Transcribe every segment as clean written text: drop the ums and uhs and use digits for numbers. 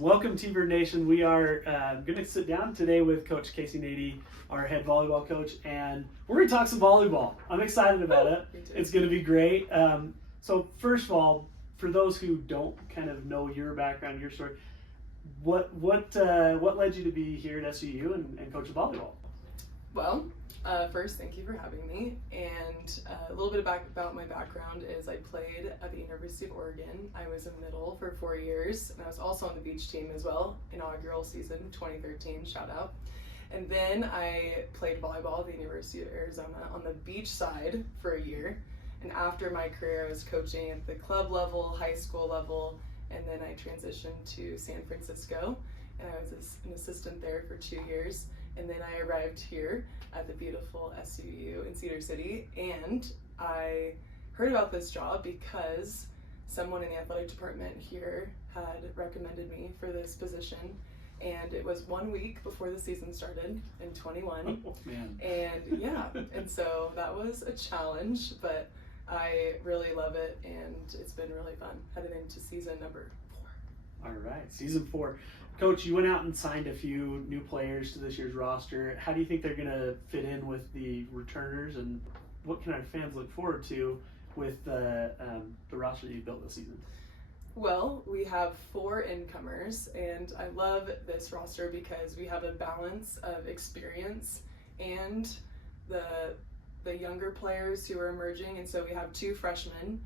Welcome, T-Bird Nation. We are going to sit down today with Coach Kacey Nady, our head volleyball coach, and we're going to talk some volleyball. I'm excited about it. It's going to be great. So first of all, for those who don't kind of know your background, your story, what led you to be here at SUU and coach volleyball? Well, first, thank you for having me. And a little bit about my background is I played at the University of Oregon. I was a middle for 4 years, and I was also on the beach team as well, inaugural season 2013, shout out. And then I played volleyball at the University of Arizona on the beach side for a year. And after my career, I was coaching at the club level, high school level, and then I transitioned to San Francisco, and I was an assistant there for 2 years. And then I arrived here at the beautiful SUU in Cedar City, and I heard about this job because someone in the athletic department here had recommended me for this position, and it was 1 week before the season started in 21. Oh, man. And yeah, and so that was a challenge, but I really love it, and it's been really fun headed into season number 4. All right, season 4. Coach, you went out and signed a few new players to this year's roster. How do you think they're going to fit in with the returners, and what can our fans look forward to with the roster that you built this season? Well, we have 4 incomers, and I love this roster because we have a balance of experience and the younger players who are emerging. And so we have 2 freshmen.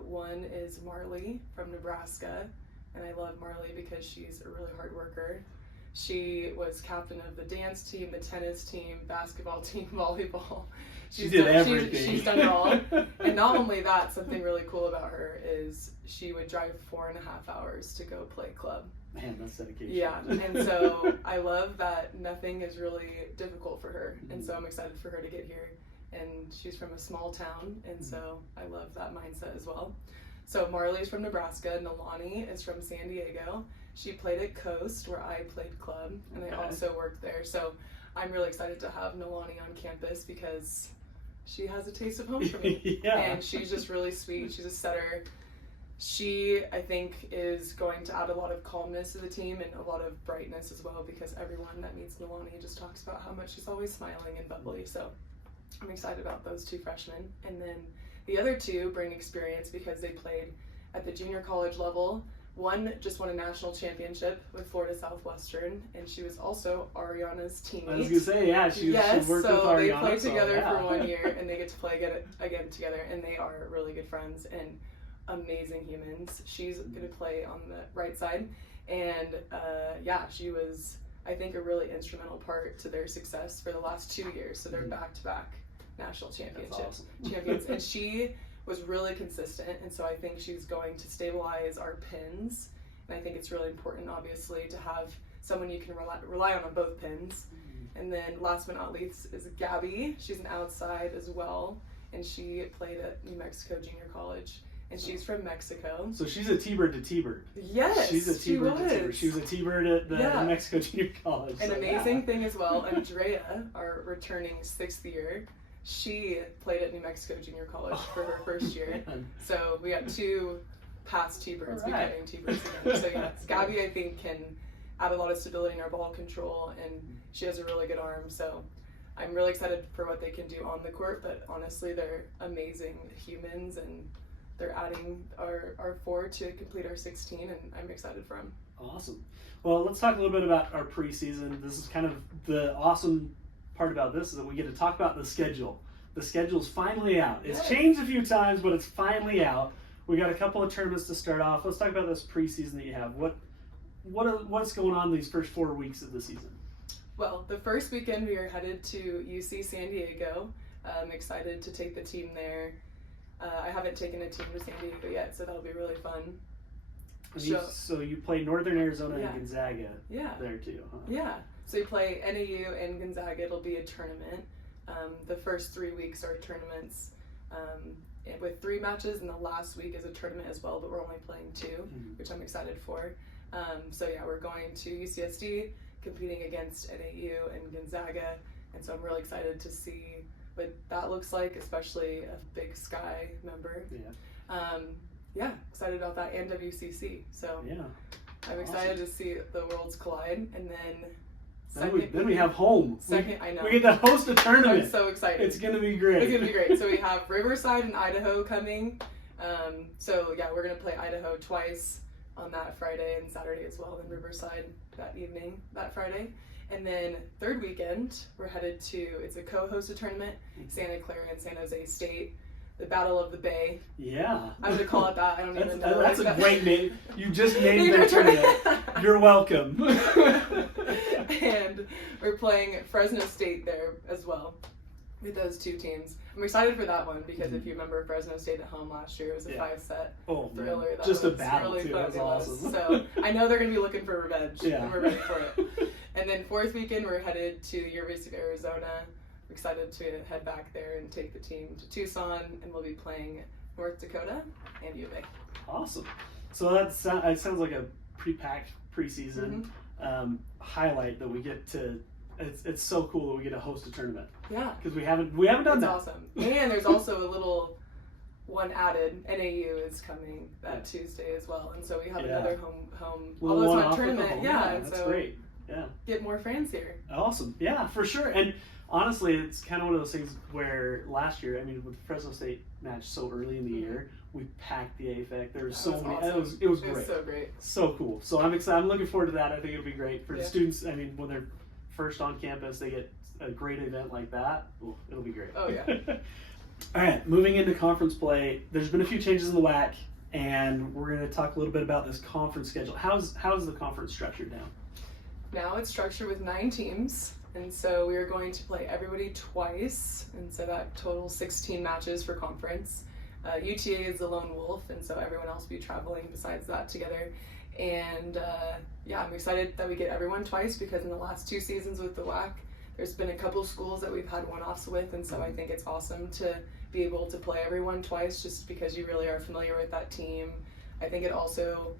One is Marley from Nebraska. And I love Marley because she's a really hard worker. She was captain of the dance team, the tennis team, basketball team, volleyball. She did everything. She's done it all. And not only that, something really cool about her is she would drive 4.5 hours to go play club. Man, that's dedication. Yeah, and so I love that nothing is really difficult for her. And so I'm excited for her to get here. And she's from a small town, and so I love that mindset as well. So Marley's from Nebraska, Nalani is from San Diego. She played at Coast, where I played club, and I also worked there. So I'm really excited to have Nalani on campus because she has a taste of home for me. Yeah. And she's just really sweet. She's a setter. She, I think, is going to add a lot of calmness to the team and a lot of brightness as well, because everyone that meets Nalani just talks about how much she's always smiling and bubbly. So I'm excited about those 2 freshmen. And then the other 2 bring experience because they played at the junior college level. One just won a national championship with Florida Southwestern, and she was also Ariana's teammate. I was going to say, yeah, she worked with Ariana. So they played together for 1 year, and they get to play again together, and they are really good friends and amazing humans. She's going to play on the right side, and she was, I think, a really instrumental part to their success for the last 2 years. So they're back-to-back national champions, and she was really consistent, and so I think she's going to stabilize our pins, and I think it's really important, obviously, to have someone you can rely on both pins. And then last but not least is Gabby. She's an outside as well, and she played at New Mexico Junior College, and she's from Mexico. So she's a T-Bird to T-Bird. Yes, she's a T-Bird to T-Bird. She was a T-Bird at the New Mexico Junior College. An amazing thing as well, Andrea, our returning 6th year, she played at New Mexico Junior College for her first year. So we got 2 past T-Birds becoming T-Birds again. So yeah, Gabby, I think, can add a lot of stability in our ball control, and she has a really good arm. So I'm really excited for what they can do on the court, but honestly, they're amazing humans, and they're adding our 4 to complete our 16, and I'm excited for them. Awesome. Well, let's talk a little bit about our preseason. This is kind of the awesome part about this, is that we get to talk about the schedule. The schedule's finally out. It's changed a few times, but it's finally out. We got a couple of tournaments to start off. Let's talk about this preseason that you have. What's going on these first 4 weeks of the season? Well, the first weekend we are headed to UC San Diego. I'm excited to take the team there. I haven't taken a team to San Diego yet, so that'll be really fun. So you play Northern Arizona and Gonzaga there too, huh? Yeah. So you play NAU and Gonzaga. It'll be a tournament. The first 3 weeks are tournaments with 3 matches, and the last week is a tournament as well, but we're only playing 2, which I'm excited for. So yeah, we're going to UCSD, competing against NAU and Gonzaga, and so I'm really excited to see what that looks like, especially a Big Sky member. Yeah. Yeah, excited about that, and WCC. So yeah. I'm excited to see the worlds collide, and then then we have home. I know. We get to host a tournament. I'm so excited. It's gonna be great. It's gonna be great. So we have Riverside and Idaho coming. So yeah, we're gonna play Idaho twice on that Friday and Saturday as well, and Riverside that evening, that Friday. And then third weekend, we're headed to, it's a co-hosted tournament, Santa Clara and San Jose State, the Battle of the Bay. Yeah. I'm gonna call it that. I don't even know. That's a great name. You just named their tournament. You're welcome. And we're playing Fresno State there as well with those two teams. I'm excited for that one because if you remember Fresno State at home last year, it was a 5-set thriller. That just was a battle really too. fun. That was awesome. So I know they're going to be looking for revenge, and we're ready for it. And then fourth weekend, we're headed to University of Arizona. We're excited to head back there and take the team to Tucson, and we'll be playing North Dakota and U of A. Awesome. So it sounds like a pre-packed preseason highlight that we get to. It's so cool that we get to host a tournament. Yeah. Because we haven't done that. It's awesome. And there's also a little one added. NAU is coming that Tuesday as well, and so we have another home. Although it's not a tournament, that's great. Yeah. Get more fans here. Awesome. Yeah, for sure. And honestly, it's kind of one of those things where last year, I mean, with the Fresno State match so early in the year, we packed the AFEC. There were so many. Awesome. It was great. It was so great. So cool. So I'm excited. I'm looking forward to that. I think it'll be great for the students. I mean, when they're first on campus, they get a great event like that. Ooh, it'll be great. Oh yeah. All right, moving into conference play. There's been a few changes in the WAC, and we're going to talk a little bit about this conference schedule. How's the conference structured now? Now it's structured with 9 teams, and so we are going to play everybody twice, and so that totals 16 matches for conference. UTA is the lone wolf, and so everyone else will be traveling besides that together. And yeah, I'm excited that we get everyone twice because in the last 2 seasons with the WAC, there's been a couple schools that we've had one-offs with, and so I think it's awesome to be able to play everyone twice just because you really are familiar with that team. I think it also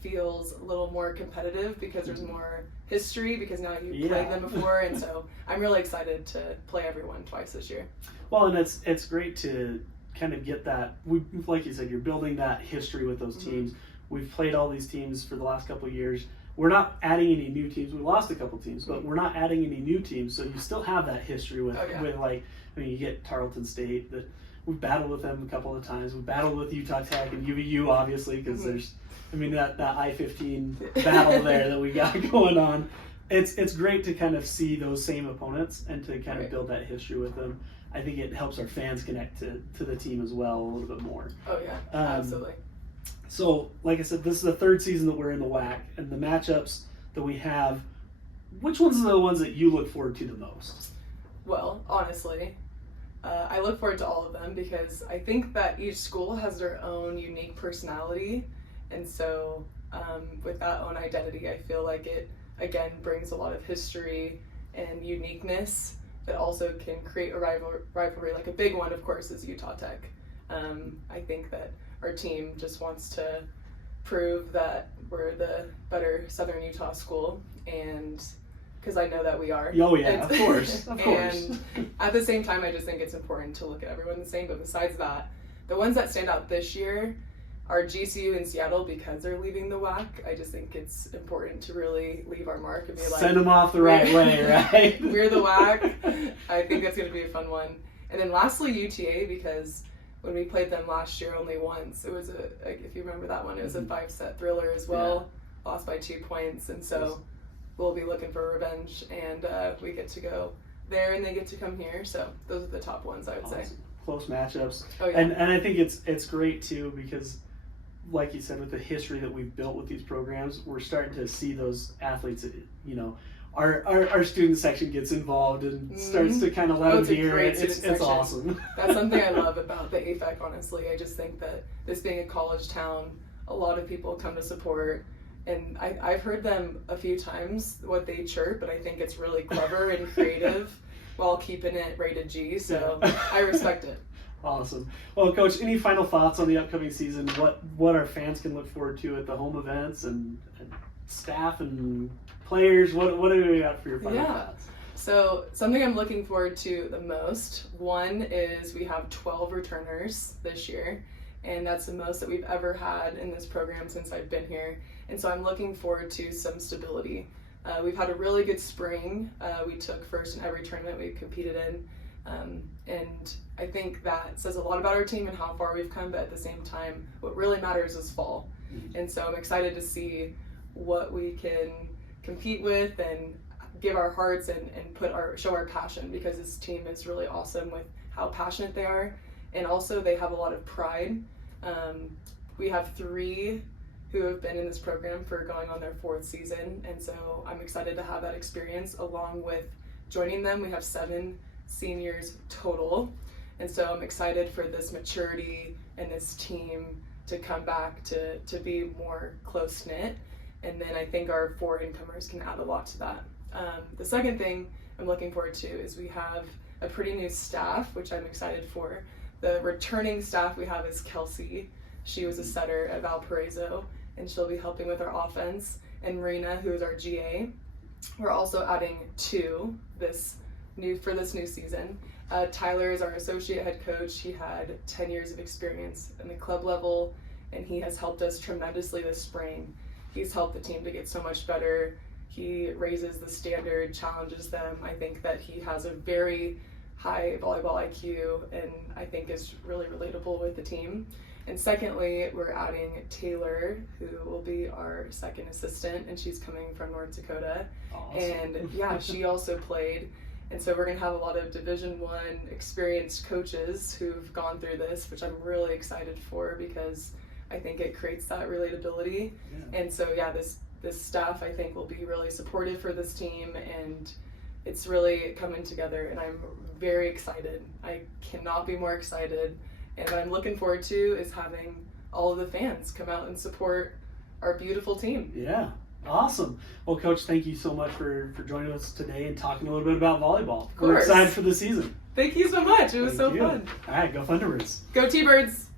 feels a little more competitive because there's more history because now you've played them before, and so I'm really excited to play everyone twice this year. Well, and it's great to kind of get that, like you said, you're building that history with those teams. We've played all these teams for the last couple of years. We're not adding any new teams. We lost a couple teams, but we're not adding any new teams. So you still have that history with like, I mean, you get Tarleton State. That we've battled with them a couple of times. We've battled with Utah Tech and UVU, obviously, because there's, I mean, that I-15 battle there that we got going on. It's great to kind of see those same opponents and to kind of build that history with them. I think it helps our fans connect to the team as well a little bit more. Oh yeah, absolutely. So, like I said, this is the 3rd season that we're in the WAC, and the matchups that we have, which ones are the ones that you look forward to the most? Well, honestly, I look forward to all of them because I think that each school has their own unique personality, and so with that own identity, I feel like it, again, brings a lot of history and uniqueness that also can create a rivalry. Like a big one, of course, is Utah Tech. I think that our team just wants to prove that we're the better Southern Utah school, and because I know that we are. Oh yeah, of course. And at the same time, I just think it's important to look at everyone the same. But besides that, the ones that stand out this year are GCU and Seattle because they're leaving the WAC. I just think it's important to really leave our mark and be like, send them off the right way, right? We're the WAC. I think that's going to be a fun one. And then lastly, UTA, because when we played them last year only once, it was if you remember that one, it was a 5-set thriller as well, lost by 2 points, and so we'll be looking for revenge, and we get to go there and they get to come here, so those are the top ones I would say. Close matchups. Oh, yeah. And I think it's great too because, like you said, with the history that we've built with these programs, we're starting to see those athletes, you know, our student section gets involved and starts to kind of let them hear it. It's awesome. That's something I love about the AFEC, honestly. I just think that this being a college town, a lot of people come to support, and I've heard them a few times what they chirp, but I think it's really clever and creative while keeping it rated G, so I respect it. Awesome. Well, Coach, any final thoughts on the upcoming season? What our fans can look forward to at the home events and staff and players? What do we got for your final thoughts? So something I'm looking forward to the most, one is we have 12 returners this year, and that's the most that we've ever had in this program since I've been here. And so I'm looking forward to some stability. We've had a really good spring. We took first in every tournament we competed in. And I think that says a lot about our team and how far we've come, but at the same time, what really matters is fall. And so I'm excited to see what we can compete with and give our hearts and show our passion, because this team is really awesome with how passionate they are. And also they have a lot of pride. We have 3 who have been in this program for going on their 4th season. And so I'm excited to have that experience along with joining them. We have 7 seniors total. And so I'm excited for this maturity and this team to come back to be more close-knit. And then I think our 4 incomers can add a lot to that. The second thing I'm looking forward to is we have a pretty new staff, which I'm excited for. The returning staff we have is Kelsey. She was a setter at Valparaiso, and she'll be helping with our offense. And Marina, who is our GA. We're also adding 2 for this new season. Tyler is our associate head coach. He had 10 years of experience in the club level, and he has helped us tremendously this spring. He's helped the team to get so much better. He raises the standard, challenges them. I think that he has a very high volleyball IQ, and I think is really relatable with the team. And secondly, we're adding Taylor, who will be our second assistant, and she's coming from North Dakota. Awesome. And yeah, she also played. And so we're going to have a lot of Division I experienced coaches who've gone through this, which I'm really excited for, because I think it creates that relatability. Yeah. And so yeah, this staff I think will be really supportive for this team, and it's really coming together, and I'm very excited. I cannot be more excited. And what I'm looking forward to is having all of the fans come out and support our beautiful team. Yeah. Awesome. Well, Coach, thank you so much for joining us today and talking a little bit about volleyball. Of course. We're excited for the season. Thank you so much. It was so fun. All right, go Thunderbirds. Go T-Birds.